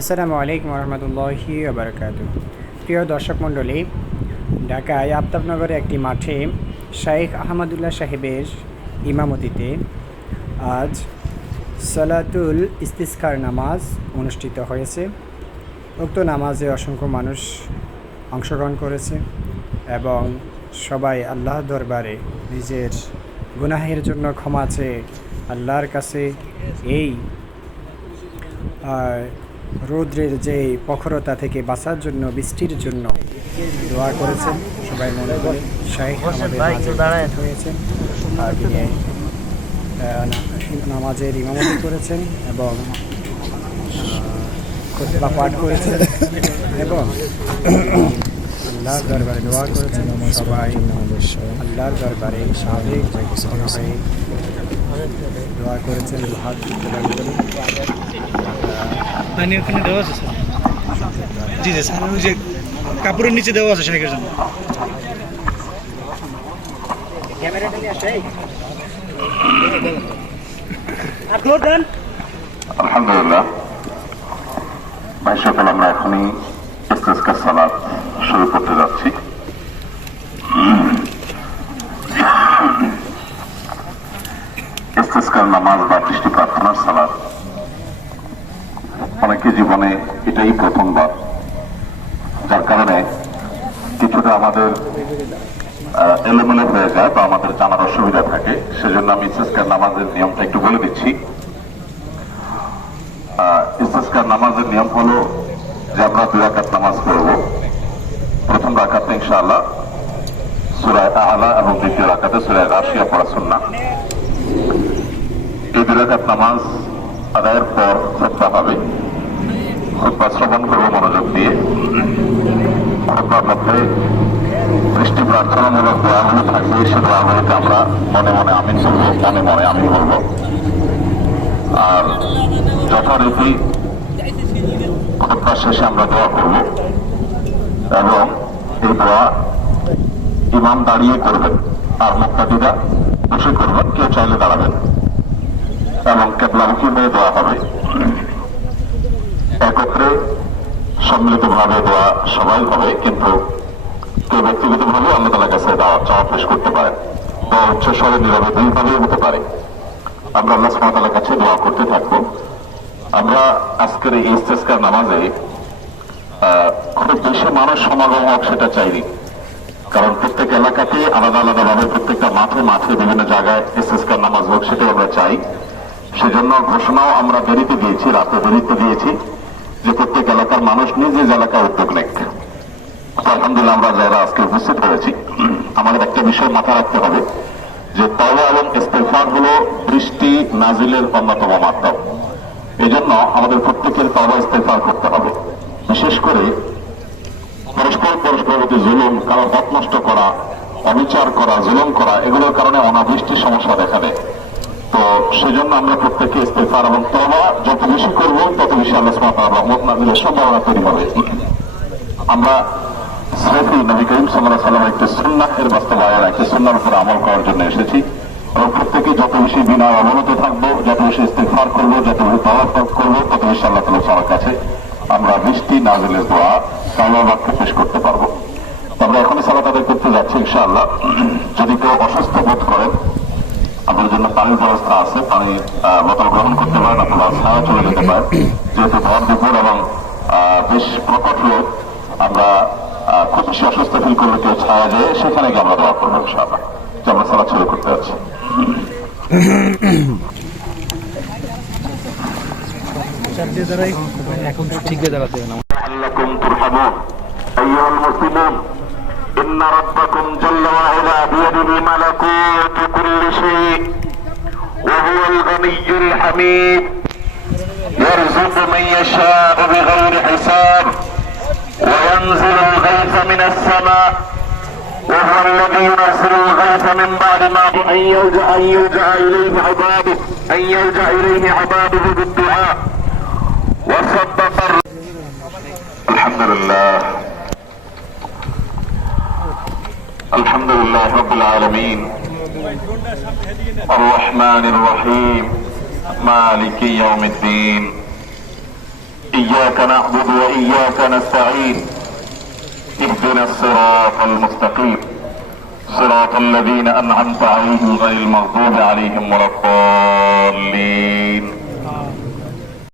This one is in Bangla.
আসসালামু আলাইকুম রহমতুল্লাহি বারাকাতুহু। প্রিয় দর্শক মণ্ডলী, ঢাকায় আফতাবনগরে একটি মাঠে শাইখ আহমদুল্লাহ সাহেবের ইমামতিতে আজ সালাতুল ইস্তিসকার নামাজ অনুষ্ঠিত হয়েছে। উক্ত নামাজে অসংখ্য মানুষ অংশগ্রহণ করেছে এবং সবাই আল্লাহর দরবারে নিজের গুনাহের জন্য ক্ষমা চেয়ে আল্লাহর কাছে এই রৌদ্রের যে প্রখরতা থেকে বাঁচার জন্য, বৃষ্টির জন্য দোয়া করেছেন। সবাই মনে করে শাইখ আমাদের মাঝে উপস্থিত হয়েছেন আর তিনি নামাজের ইমামতি করেছেন এবং খুতবা পাঠ করেছেন এবং আল্লাহর দরবারে দোয়া করেছেন। সবাই আল্লাহর দরবারে সাবেক হয়ে দোয়া করেছেন। হাত প্রদান করে পানি ওখানে দেওয়া আছে স্যার। জি জি স্যার, ওই যে কাপড়ের নিচে দেওয়া আছে শাইখের জন্য। আলহামদুলিল্লাহ, ভাই সকল, আমরা এখনই ইস্তিসকার সালাত শুরু করতে যাচ্ছি। ইস্তিসকার নামাজ বা বৃষ্টি প্রার্থনার সালাত অনেকে জীবনে এটাই প্রথমবার, যার কারণে কিছুটা আমাদের এলোমেলো হয়ে যায় বা আমাদের জানার অসুবিধা থাকে। সেজন্য আমি ইস্তিসকার নামাজের নিয়মটা একটু বলে দিচ্ছি। ইস্তিসকার নামাজের নিয়ম হলো যে আমরা 2 রাকাত নামাজ পড়ব। প্রথম রাকাতে ইনশাআল্লাহ সূরা আ'লা এবং দ্বিতীয় রাকাতে সূরা গাশিয়া পড়া সুন্নাহ। এই 2 রাকাত নামাজ আদায়ের পর খুতবা হবে। খুতবা শ্রবণ করব মনোযোগ দিয়ে। খুতবার মধ্যে বৃষ্টি প্রার্থনামূলক দোয়াগুলো থাকবে। সে দোয়াগুলোকে আমরা মনে মনে আমিন বলবো, মনে মনে আমিন বলবো। আর যথারীতি খুতবা শেষে আমরা দোয়া করব এবং এই দোয়া ইমাম দাঁড়িয়ে করবেন আর মুক্তাদিরা বসে করবেন, কেউ চাইলে দাঁড়াবেন এবং কেবলামুখী হয়ে দোয়া হবে। একত্রে সম্মিলিতভাবে দোয়া সবাই হবে, কিন্তু কেউ ব্যক্তিগতভাবে আল্লাহ তাআলার কাছে চাওয়া পেশ করতে পারেন। দোয়া উচ্চ স্বরে নীরবে দুইভাবেই হতে পারে। আমরা আল্লাহ সুবহানাহু ওয়া তাআলার কাছে দোয়া করতে থাকবো। আমরা আজকের এই ইস্তিসকার নামাজে খুব বেশি মানুষ সমাগম হোক সেটা চাইনি, কারণ প্রত্যেক এলাকাতে আলাদা আলাদা ভাবে প্রত্যেকটা মাঠে মাঠে বিভিন্ন জায়গায় ইস্তিসকার নামাজ হোক সেটাই আমরা চাই। সেজন্য ঘোষণাও আমরা দেরিতে দিয়েছি, রাতে দেরিতে দিয়েছি যে প্রত্যেক এলাকার মানুষ নিজ নিজ এলাকায় উদ্যোগ নেক। আলহামদুলিল্লাহ, আমরা যারা আজকে উপস্থিত হয়েছি, আমাদের একটা বিষয় মাথায় রাখতে হবে যে তওবা এবং ইস্তিগফার হলো বৃষ্টি নাজিলের অন্যতম মাধ্যম। এই জন্য আমাদের প্রত্যেকের তওবা ইস্তিগফার করতে হবে। বিশেষ করে পরস্পর প্রতি জুলুম, কারো হক নষ্ট করা, অবিচার করা, জুলুম করা, এগুলোর কারণে অনাবৃষ্টির সমস্যা দেখা দেয়। তো সেজন্য আমরা প্রত্যেকে ইস্তিগফার এবং তওবা যত বেশি করবো তত বেশি আল্লাহ সুবহানাহু ওয়া তাআলা রহমত নাজিলের সম্ভাবনা তৈরি হবে। আমরা সিরাতে নবী করিম সাল্লাল্লাহু আলাইহি ওয়াসাল্লামের একটি সুন্নাহের বাস্তবায়ন, একটি সুন্নাহর উপর আমল করার জন্য এসেছি এবং প্রত্যেকে যত বেশি বিনয় অবনত থাকবো, যত বেশি ইস্তিগফার করবো, যত বেশি তওবা করবো, তত বেশি আল্লাহ তাআলার কাছে আমরা বৃষ্টি নাজিলের দোয়া কামনা বাক্য পেশ করতে পারবো। আমরা এখনই সালাত আদায় করতে যাচ্ছি ইনশাআল্লাহ। যদি কেউ অসুস্থ বোধ করেন, আপনার জন্য পানির ব্যবস্থা আছে, পানি বোতল গ্রহণ করতে পারেন, আপনারা ছায়া চলে যেতে পারেন। যেহেতু ভর দুপুর এবং বেশ প্রকট রোদ, আমরা খুব বেশি অসুস্থ ফিল করলে কেউ ছায়া যায়, সেখানে গিয়ে আমরা দোয়া করবো ইনশাআল্লাহ। যে আমরা সালাত শুরু করতে যাচ্ছি। এখন ঠিক দাঁড়াতে হবে না। لعلكم ترحمون أيها المسلمون إن ربكم جل وعلا بيده ملكوت كل شيء وهو الغني الحميد يرزق من يشاء بغير حساب وينزل الغيث من السماء وهو الذي ينزل الغيث من بعد ما أن يلجأ إليه عباده بالدعاء وصدق. الحمد لله رب العالمين الرحمن الرحيم مالك يوم الدين إياك نعبد وإياك نستعين اهدنا الصراط المستقيم صراط الذين أنعمت عليهم غير المغضوب عليهم ولا الضالين